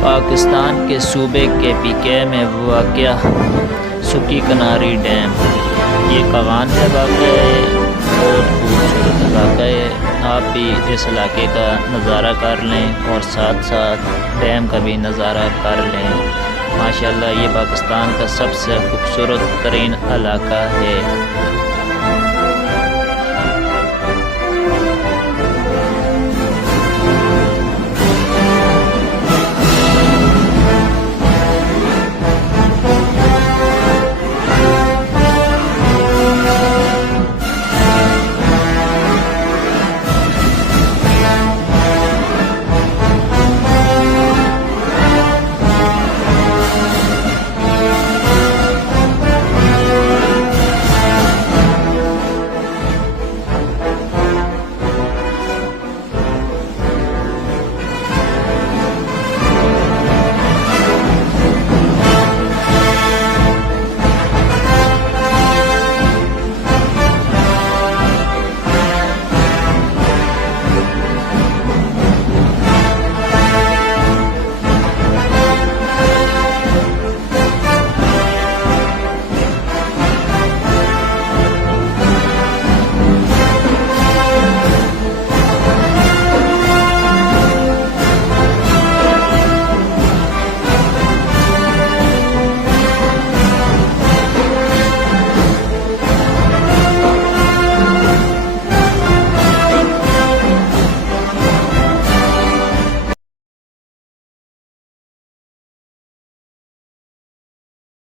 पाकिस्तान के सूबे के पीके में वाक़या सुकी कनारी डैम, ये कगान है वाक़या बहुत खूबसूरत इलाका है। आप भी इस इलाके का नज़ारा कर लें और साथ साथ डैम का भी नज़ारा कर लें। माशाल्लाह ये पाकिस्तान का सबसे खूबसूरत तरीन इलाका है।